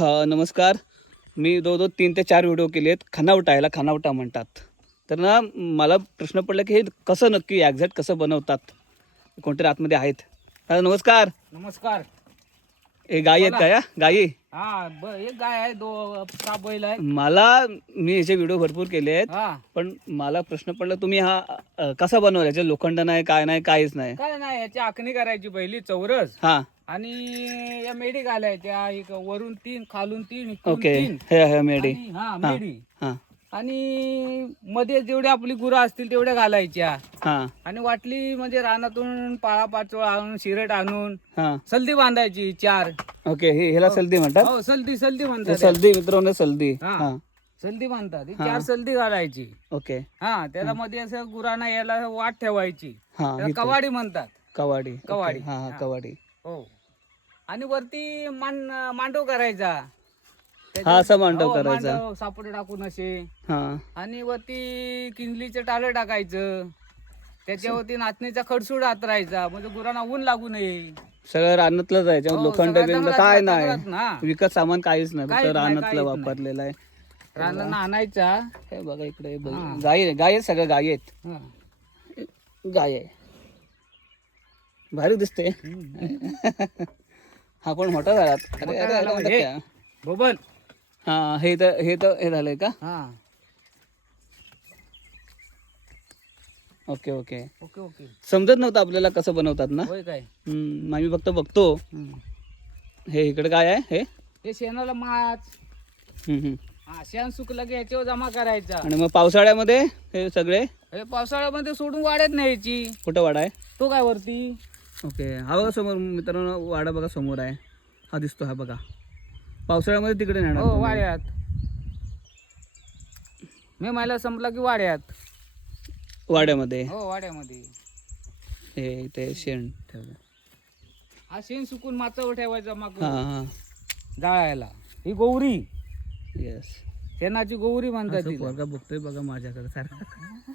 नमस्कार. मी जवळजवळ 3 ते 4 व्हिडिओ केले आहेत. खानावटा, ह्याला खानावटा म्हणतात. तर ना मला प्रश्न पडला की हे कसं नक्की एक्झॅक्ट कसं बनवतात, कोणतरी आतमध्ये आहेत. नमस्कार. नमस्कार. हे गाई आहेत का? या गाई हा एक गाय आहे, 6 बैल आहे. मी याचे व्हिडिओ भरपूर केले आहेत. हा पण मला प्रश्न पडला तुम्ही हा कसा बनवला? याचे लोखंड नाही, काय नाही, काहीच नाही. काय नाही, याची आखणी करायची पहिली चौरस, हा आणि या मेढी घालायच्या, एक वरून 3 खालून 3 इकडून ओके. 3. हे मेडी. आणि हा मेढी, हा आणि मध्ये जेवढे आपली गुरं असतील तेवढ्या घालायच्या. हा आणि वाटली म्हणजे रानातून पाळा पाचोळ आणून शिरट आणून हा सलदी बांधायची 4. ओके. ह्याला सलदी म्हणतात. हो, सलदी हे म्हणतात. सलदी मित्रांनो, सलदी. हा. हा सलदी बांधतात. हा. 4 सलदी घालायची. ओके. हा, त्यामध्ये असं गुरांना यायला वाट ठेवायची. हा त्याला इथे. कवाडी म्हणतात. कवाडी. कवाडी. ओके. हा हा हा. कवाडी. हो. आणि वरती मांडव करायचा. हा, असा मांडव हो, करायचा. मांडव सापडे टाकून असे. हा आणि वरती किंजलीचे टाळे टाकायचं. त्याच्यावरती नाचणीचा खडसूड हातरायचा, म्हणजे गुरांना ऊन लागू नये. सगळं रानातलं जायचं. हो, लोखंड सगळं बिंड जंगलात- काय जंगलात ना. नाही, विकत सामान काहीच नाही, फक्त काहीच नाही, रानातलं काहीच नाही. वापरलेलं आहे. रानांना आणायचा. हे बघा इकडे हा. गाय आहेत, सगळ्या गाय आहेत. हा. गाय आहे, भारी दिसते. हा पण मोठा झाला. अरे मोठा अरे झाला अरे म्हणजे. क्या? बोबल. हा हे झालंय का? हा. Okay okay. Okay okay. समजत नव्हतं आपल्याला कसं बनवतात ना. होय काय. आम्ही फक्त बघतो. हे इकडे काय आहे? हे शेणाला माच. हम्म. हा, शेण सुकलं की याच्यावर जमा करायचा. आणि मग पावसाळ्यामध्ये हे सगळे हे पावसाळ्यामध्ये सोडून वाड्यात न्यायची. कुठं वाडा आहे? तो काय वरती. ओके. हा बघा समोर मित्रांनो, वाडा बघा समोर आहे. हा दिसतो, हा बघा. पावसाळ्यामध्ये तिकडे नेणार हो, तुम्ही? वाड्यात. मे महिना संपला की वाड्यात. वाड्यामध्ये. हो, वाड्यामध्ये. हे इथे शेण ठेवलं. हा शेण सुकून माचावर ठेवायचा माग हा हा जाळायला. ही गौरी, येस. शेणाची गौरी म्हणतात तिला. पोरगा बघतोय बघा माझ्याकडे सारखा.